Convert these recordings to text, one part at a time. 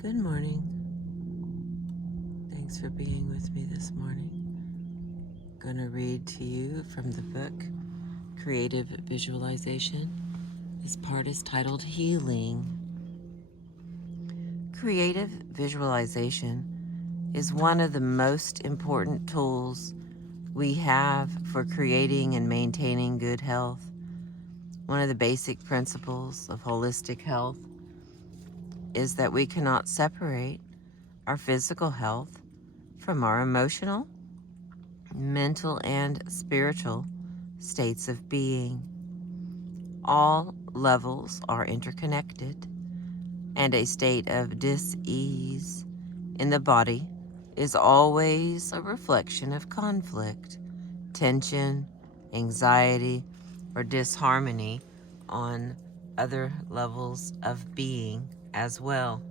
Good morning. Thanks for being with me this morning. I'm going to read to you from the book Creative Visualization. This part is titled Healing. Creative visualization is one of the most important tools we have for creating and maintaining good health. One of the basic principles of holistic health is that we cannot separate our physical health from our emotional, mental, and spiritual states of being. All levels are interconnected, and a state of dis-ease in the body is always a reflection of conflict, tension, anxiety, or disharmony on other levels of being as well.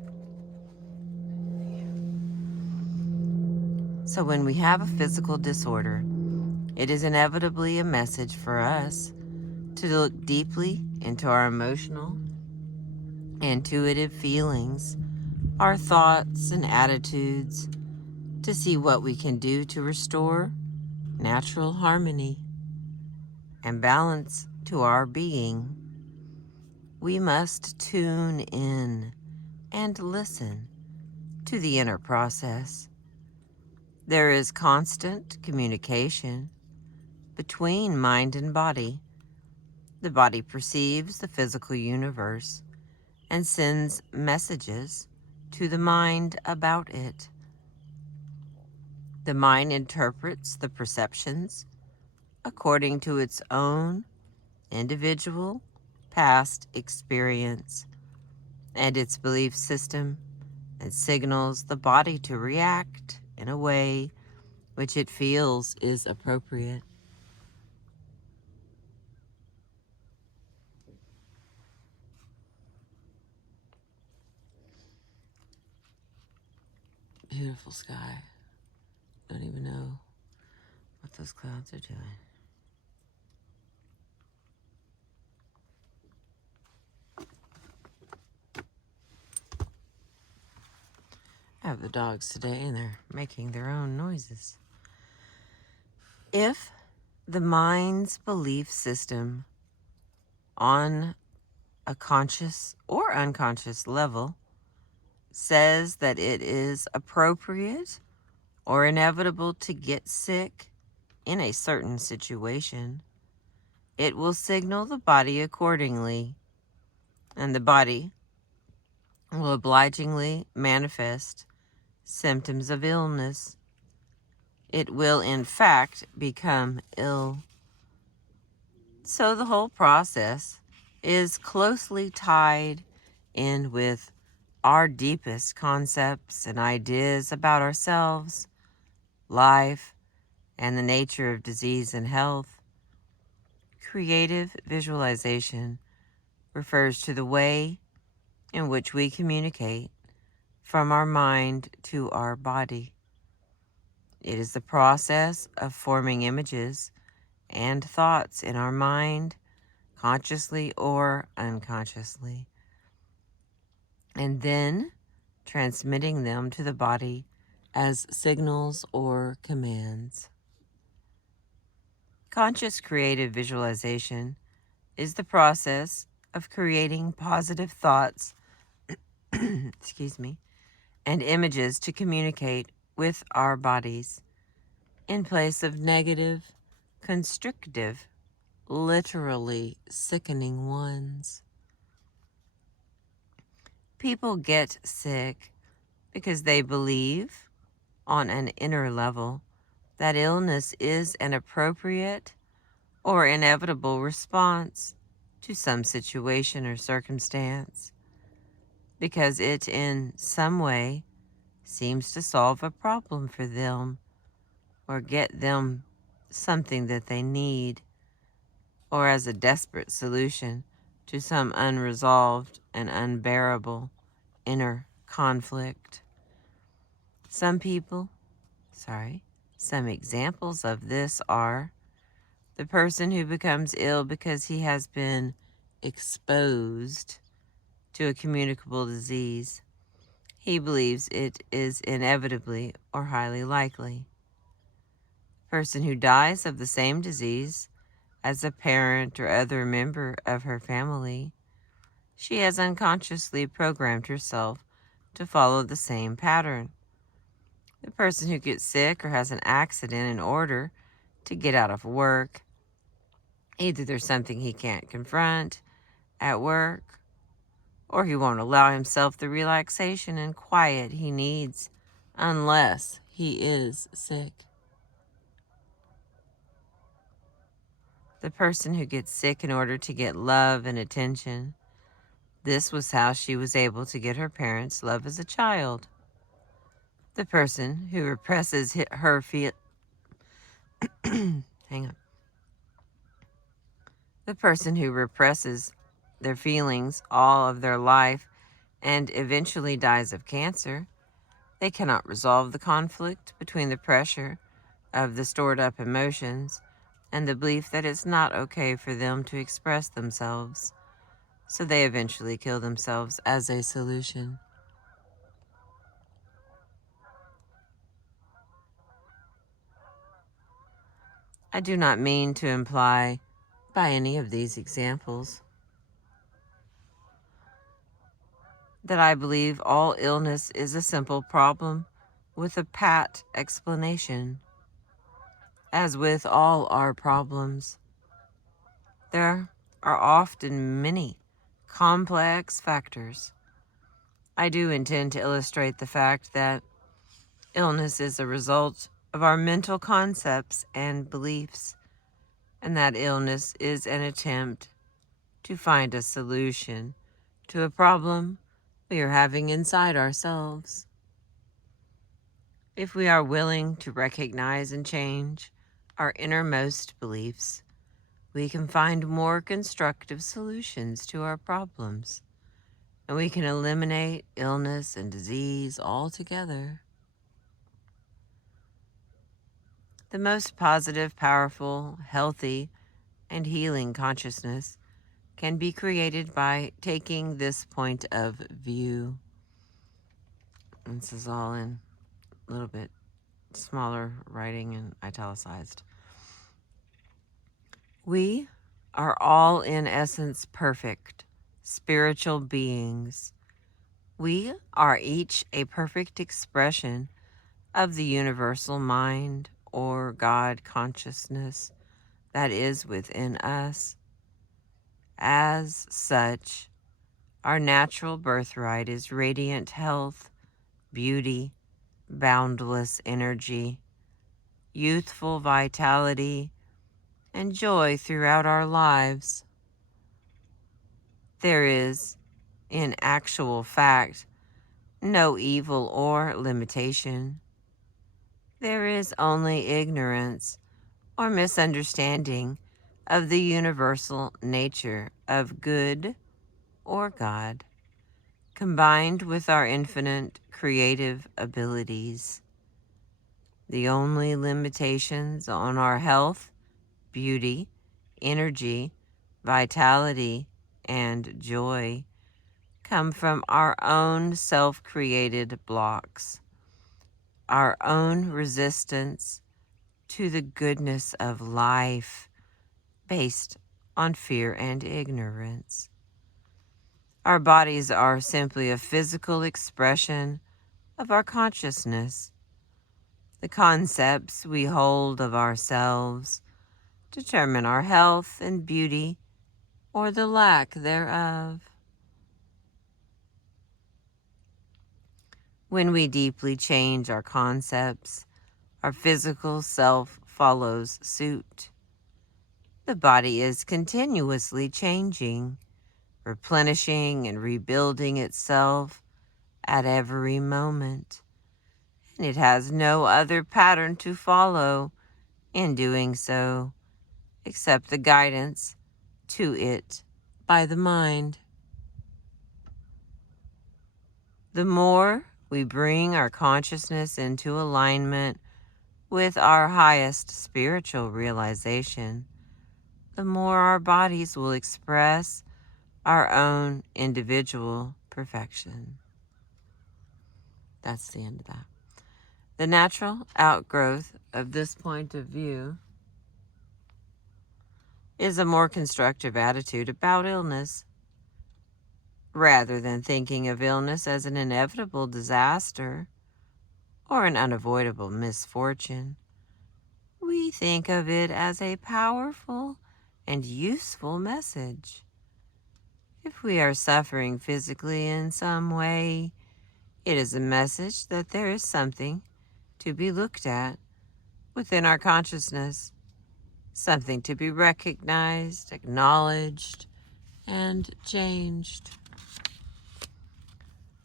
So when we have a physical disorder, it is inevitably a message for us to look deeply into our emotional, intuitive feelings, our thoughts and attitudes, to see what we can do to restore natural harmony and balance to our being. We must tune in and listen to the inner process. There is constant communication between mind and body. The body perceives the physical universe and sends messages to the mind about it. The mind interprets the perceptions according to its own individual past experience and its belief system, and signals the body to react in a way which it feels is appropriate. Beautiful sky. Don't even know what those clouds are doing. I have the dogs today and they're making their own noises. If the mind's belief system on a conscious or unconscious level says that it is appropriate or inevitable to get sick in a certain situation, it will signal the body accordingly, and the body will obligingly manifest symptoms of illness. It will, in fact, become ill. So the whole process is closely tied in with our deepest concepts and ideas about ourselves, life, and the nature of disease and health. Creative visualization refers to the way in which we communicate from our mind to our body. It is the process of forming images and thoughts in our mind, consciously or unconsciously, and then transmitting them to the body as signals or commands. Conscious creative visualization is the process of creating positive thoughts, excuse me, and images to communicate with our bodies in place of negative, constrictive, literally sickening ones. People get sick because they believe on an inner level that illness is an appropriate or inevitable response to some situation or circumstance, because it in some way seems to solve a problem for them or get them something that they need, or as a desperate solution to some unresolved and unbearable inner conflict. Some examples of this are the person who becomes ill because he has been exposed to a communicable disease. he believes it is inevitably or highly likely. A person who dies of the same disease as a parent or other member of her family, she has unconsciously programmed herself to follow the same pattern. The person who gets sick or has an accident in order to get out of work, either there's something he can't confront at work, or he won't allow himself the relaxation and quiet he needs unless he is sick. The person who gets sick in order to get love and attention, this was how she was able to get her parents' love as a child. The person who represses her hang on. The person who represses their feelings all of their life and eventually dies of cancer, they cannot resolve the conflict between the pressure of the stored up emotions and the belief that it's not okay for them to express themselves, so they eventually kill themselves as a solution. I do not mean to imply by any of these examples that I believe all illness is a simple problem with a pat explanation. As with all our problems, there are often many complex factors. I do intend to illustrate the fact that illness is a result of our mental concepts and beliefs, and that illness is an attempt to find a solution to a problem we are having inside ourselves. If we are willing to recognize and change our innermost beliefs, we can find more constructive solutions to our problems, and we can eliminate illness and disease altogether. The most positive, powerful, healthy, and healing consciousness can be created by taking this point of view. And this is all in a little bit smaller writing and italicized. We are all in essence perfect spiritual beings. We are each a perfect expression of the universal mind or God consciousness that is within us. As such, our natural birthright is radiant health, beauty, boundless energy, youthful vitality, and joy throughout our lives. There is, in actual fact, no evil or limitation. There is only ignorance or misunderstanding of the universal nature of good or God, combined with our infinite creative abilities. The only limitations on our health, beauty, energy, vitality, and joy come from our own self-created blocks, our own resistance to the goodness of life based on fear and ignorance. Our bodies are simply a physical expression of our consciousness. The concepts we hold of ourselves determine our health and beauty or the lack thereof. When we deeply change our concepts, our physical self follows suit. The body is continuously changing, replenishing and rebuilding itself at every moment, and it has no other pattern to follow in doing so, except the guidance to it by the mind. The more we bring our consciousness into alignment with our highest spiritual realization, the more our bodies will express our own individual perfection. That's the end of that. The natural outgrowth of this point of view is a more constructive attitude about illness. Rather than thinking of illness as an inevitable disaster or an unavoidable misfortune, we think of it as a powerful and useful message. If we are suffering physically in some way, it is a message that there is something to be looked at within our consciousness, something to be recognized, acknowledged, and changed.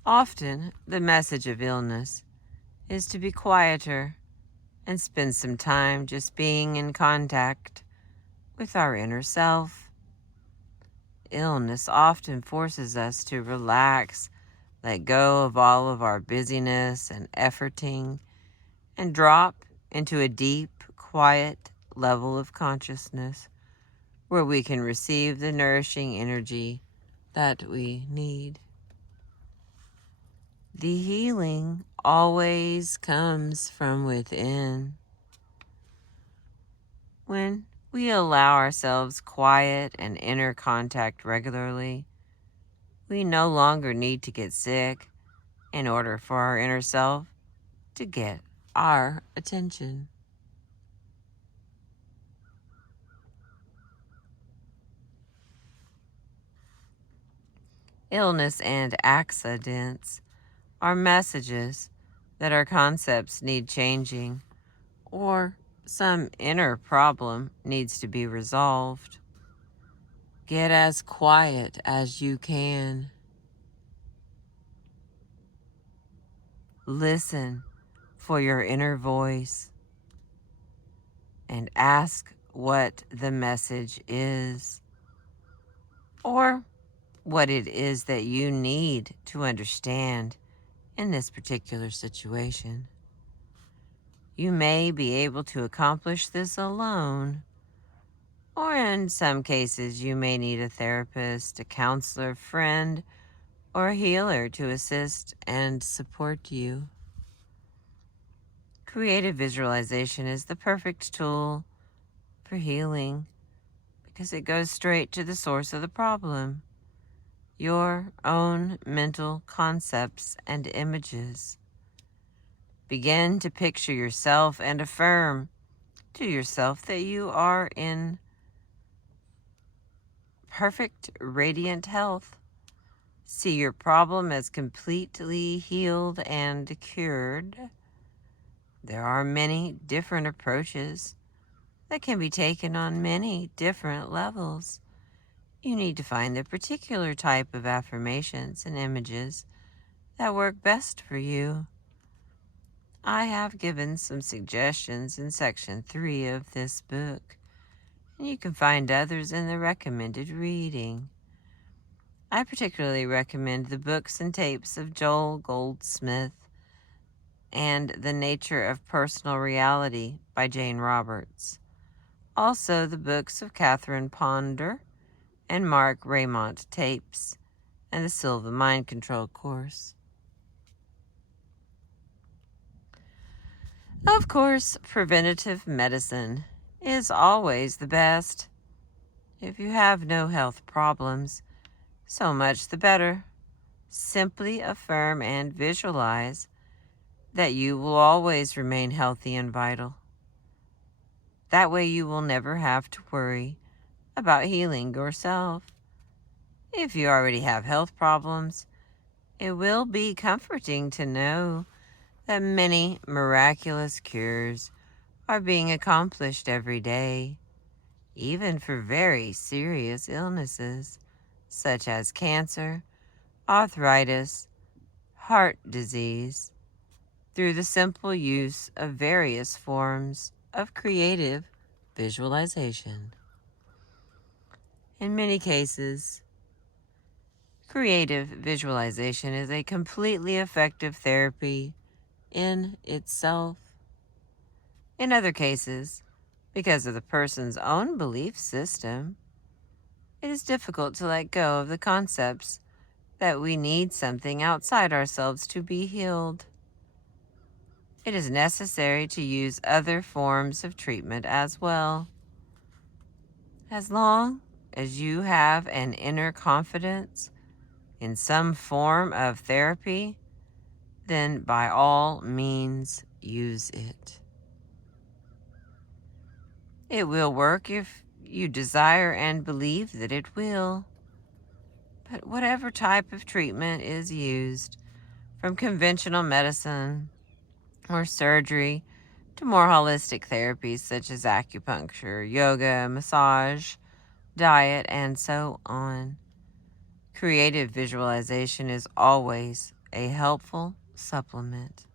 Often, the message of illness is to be quieter and spend some time just being in contact with our inner self. Illness often forces us to relax, let go of all of our busyness and efforting, and drop into a deep, quiet level of consciousness where we can receive the nourishing energy that we need. The healing always comes from within. When we allow ourselves quiet and inner contact regularly, we no longer need to get sick in order for our inner self to get our attention. Illness and accidents are messages that our concepts need changing, or some inner problem needs to be resolved. Get as quiet as you can. Listen for your inner voice and ask what the message is, or what it is that you need to understand in this particular situation. You may be able to accomplish this alone, or in some cases, you may need a therapist, a counselor, friend, or a healer to assist and support you. Creative visualization is the perfect tool for healing because it goes straight to the source of the problem, your own mental concepts and images. Begin to picture yourself and affirm to yourself that you are in perfect, radiant health. See your problem as completely healed and cured. There are many different approaches that can be taken on many different levels. You need to find the particular type of affirmations and images that work best for you. I have given some suggestions in section 3 of this book, and you can find others in the recommended reading. I particularly recommend the books and tapes of Joel Goldsmith and The Nature of Personal Reality by Jane Roberts. Also, the books of Catherine Ponder and Mark Raymond tapes, and the Silva Mind Control course. Of course, preventative medicine is always the best. If you have no health problems, so much the better. Simply affirm and visualize that you will always remain healthy and vital. That way you will never have to worry about healing yourself. If you already have health problems, it will be comforting to know that many miraculous cures are being accomplished every day, even for very serious illnesses such as cancer, arthritis, heart disease, through the simple use of various forms of creative visualization. In many cases, creative visualization is a completely effective therapy in itself. In other cases, because of the person's own belief system, it is difficult to let go of the concepts that we need something outside ourselves to be healed. it is necessary to use other forms of treatment as well. As long as you have an inner confidence in some form of therapy, then by all means use it. It will work if you desire and believe that it will. But whatever type of treatment is used, from conventional medicine or surgery to more holistic therapies such as acupuncture, yoga, massage, diet, and so on, creative visualization is always a helpful supplement,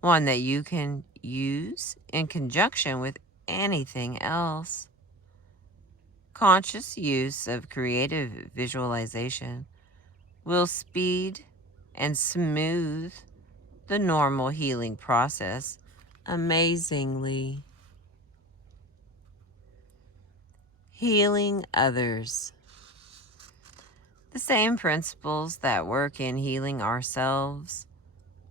one that you can use in conjunction with anything else. Conscious use of creative visualization will speed and smooth the normal healing process amazingly. Healing others. The same principles that work in healing ourselves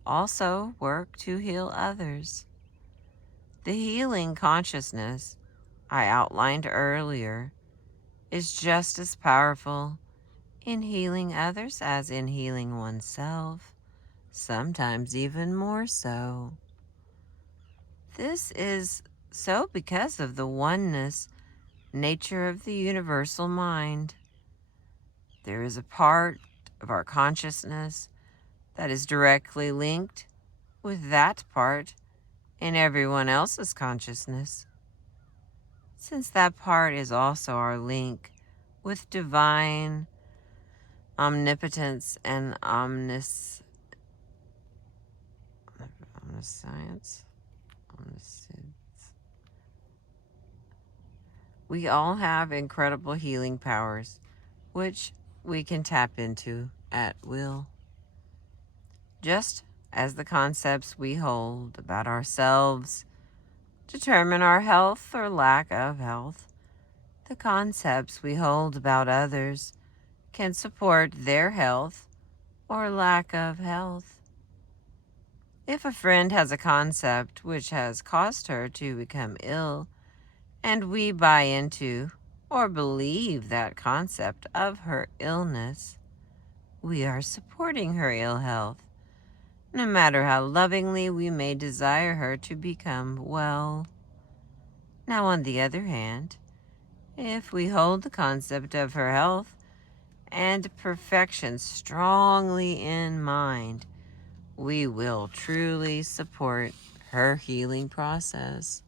also work to heal others. The healing consciousness I outlined earlier is just as powerful in healing others as in healing oneself, sometimes even more so. This is so because of the oneness nature of the universal mind. There is a part of our consciousness that is directly linked with that part in everyone else's consciousness. Since that part is also our link with divine omnipotence and omniscience, we all have incredible healing powers, which we can tap into at will. Just as the concepts we hold about ourselves determine our health or lack of health, the concepts we hold about others can support their health or lack of health. If a friend has a concept which has caused her to become ill, and we buy into or believe that concept of her illness, we are supporting her ill health, no matter how lovingly we may desire her to become well. Now, on the other hand, if we hold the concept of her health and perfection strongly in mind, we will truly support her healing process.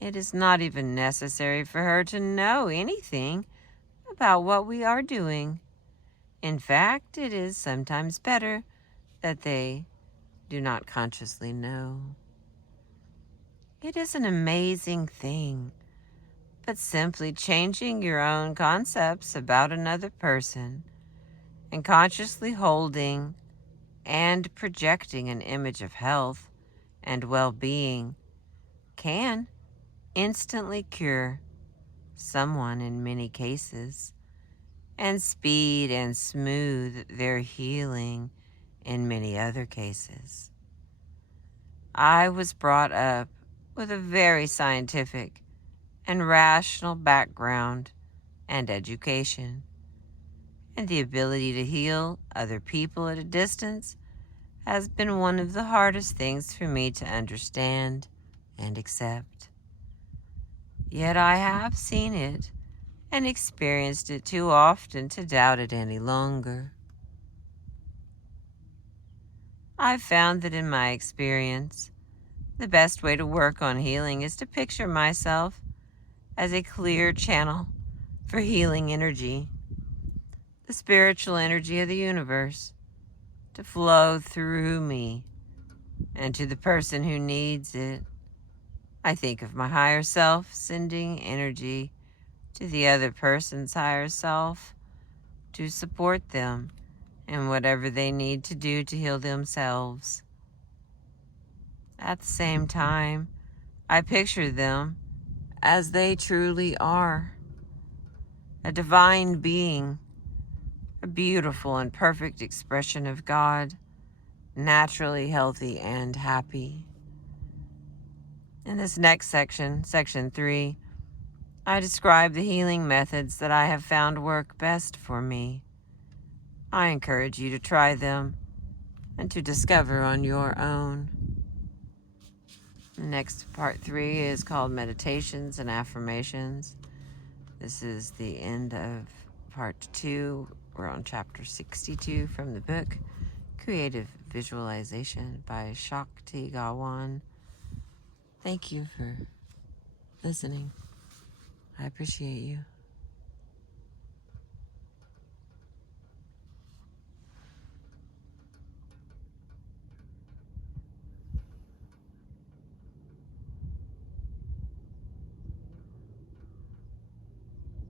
It is not even necessary for her to know anything about what we are doing. In fact, it is sometimes better that they do not consciously know. It is an amazing thing, but simply changing your own concepts about another person and consciously holding and projecting an image of health and well-being can instantly cure someone in many cases and speed and smooth their healing in many other cases. I was brought up with a very scientific and rational background and education, and the ability to heal other people at a distance has been one of the hardest things for me to understand and accept. Yet I have seen it and experienced it too often to doubt it any longer. I've found that in my experience, the best way to work on healing is to picture myself as a clear channel for healing energy, the spiritual energy of the universe, to flow through me and to the person who needs it. I think of my higher self sending energy to the other person's higher self to support them in whatever they need to do to heal themselves. At the same time, I picture them as they truly are, a divine being, a beautiful and perfect expression of God, naturally healthy and happy. In this next section, section 3, I describe the healing methods that I have found work best for me. I encourage you to try them and to discover on your own. Next, part 3 is called Meditations and Affirmations. This is the end of part 2. We're on chapter 62 from the book Creative Visualization by Shakti Gawan. Thank you for listening. I appreciate you.